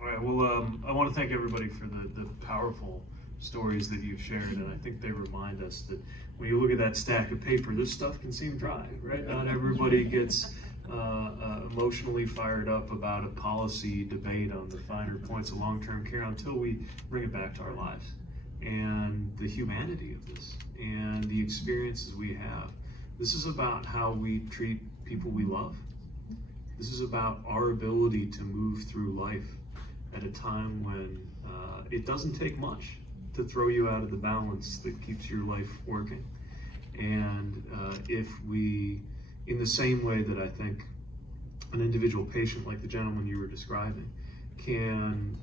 All right, well, I want to thank everybody for the powerful stories that you've shared, and I think they remind us that when you look at that stack of paper, this stuff can seem dry, right? Not everybody gets emotionally fired up about a policy debate on the finer points of long-term care until we bring it back to our lives and the humanity of this and the experiences we have. This is about how we treat people we love. This is about our ability to move through life at a time when it doesn't take much to throw you out of the balance that keeps your life working. And if we, in the same way that I think an individual patient like the gentleman you were describing can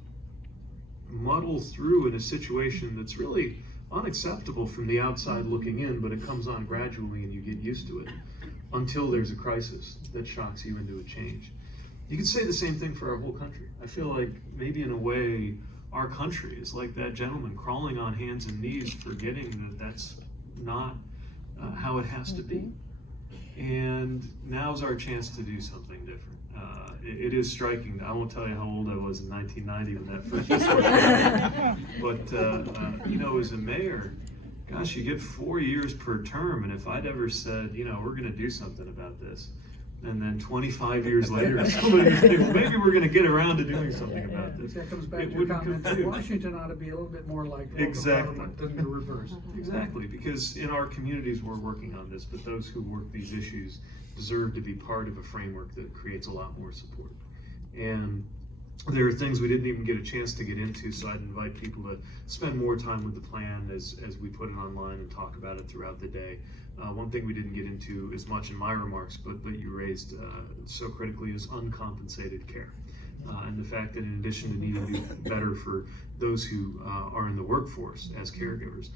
muddle through in a situation that's really unacceptable from the outside looking in, but it comes on gradually and you get used to it until there's a crisis that shocks you into a change. You could say the same thing for our whole country. I feel like maybe in a way our country is like that gentleman crawling on hands and knees, forgetting that that's not how it has to be. And now's our chance to do something different. It is striking. I won't tell you how old I was in 1990 when that first was but you know, as a mayor, gosh, you get 4 years per term, and if I'd ever said, you know, we're going to do something about this, and then 25 years later, somebody would say, well, maybe we're going to get around to doing something about this. That comes back to your comment that Washington ought to be a little bit more like exactly than the reverse. Exactly, because in our communities we're working on this, but those who work these issues deserve to be part of a framework that creates a lot more support. And there are things we didn't even get a chance to get into, so I'd invite people to spend more time with the plan as we put it online and talk about it throughout the day. One thing we didn't get into as much in my remarks, but you raised so critically, is uncompensated care. And the fact that in addition to needing to do better for those who are in the workforce as caregivers,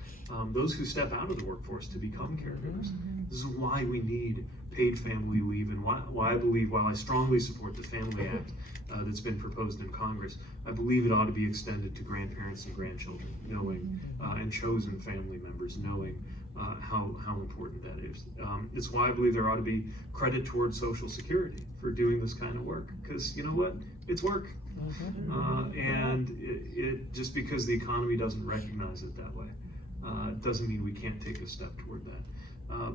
those who step out of the workforce to become caregivers. This is why we need paid family leave, and why I believe, while I strongly support the Family Act that's been proposed in Congress, I believe it ought to be extended to grandparents and grandchildren, knowing, and chosen family members, knowing how important that is. It's why I believe there ought to be credit towards Social Security for doing this kind of work, because you know what? It's work. And it just because the economy doesn't recognize it that way, doesn't mean we can't take a step toward that.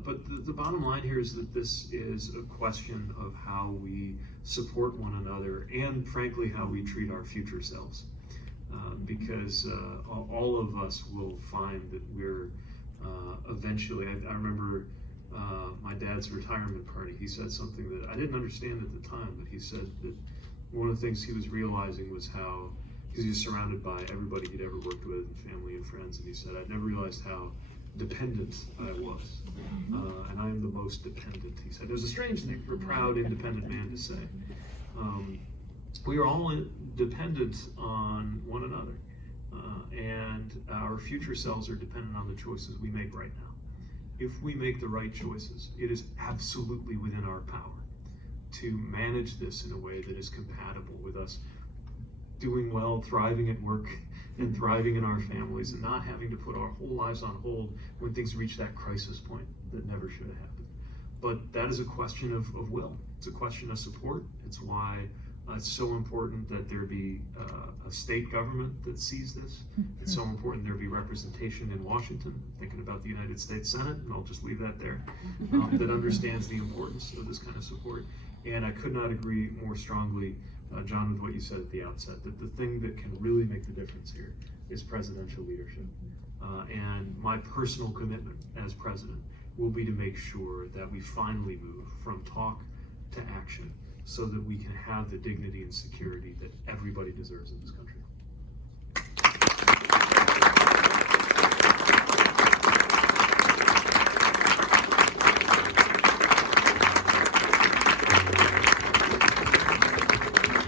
But the bottom line here is that this is a question of how we support one another and, frankly, how we treat our future selves. Because all of us will find that we're eventually, I remember my dad's retirement party, he said something that I didn't understand at the time, but he said that one of the things he was realizing was how, because he was surrounded by everybody he'd ever worked with, and family and friends, and he said, I'd never realized how dependent I was, and I am the most dependent, he said. It was a strange thing for a proud, independent man to say. We are all dependent on one another, and our future selves are dependent on the choices we make right now. If we make the right choices, it is absolutely within our power to manage this in a way that is compatible with us doing well, thriving at work, and thriving in our families, and not having to put our whole lives on hold when things reach that crisis point that never should have happened. But that is a question of will. It's a question of support. It's why it's so important that there be a state government that sees this. It's so important there be representation in Washington, thinking about the United States Senate, and I'll just leave that there, that understands the importance of this kind of support. And I could not agree more strongly, John, with what you said at the outset, that the thing that can really make the difference here is presidential leadership. And my personal commitment as president will be to make sure that we finally move from talk to action so that we can have the dignity and security that everybody deserves in this country.